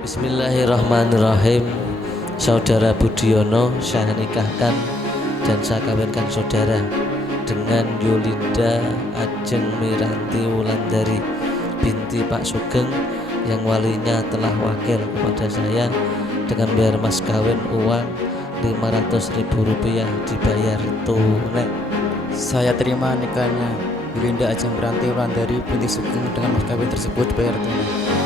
Bismillahirrahmanirrahim. Saudara Budiono saya nikahkan dan saya kawinkan saudara dengan Yolinda Ajeng Miranti Wulandari binti Pak Sugeng yang walinya telah wakil kepada saya dengan bayar mas kawin uang Rp500.000 dibayar tunai. Saya terima nikahnya Yolinda Ajeng Miranti Wulandari binti Sugeng dengan mas kawin tersebut dibayar tunai.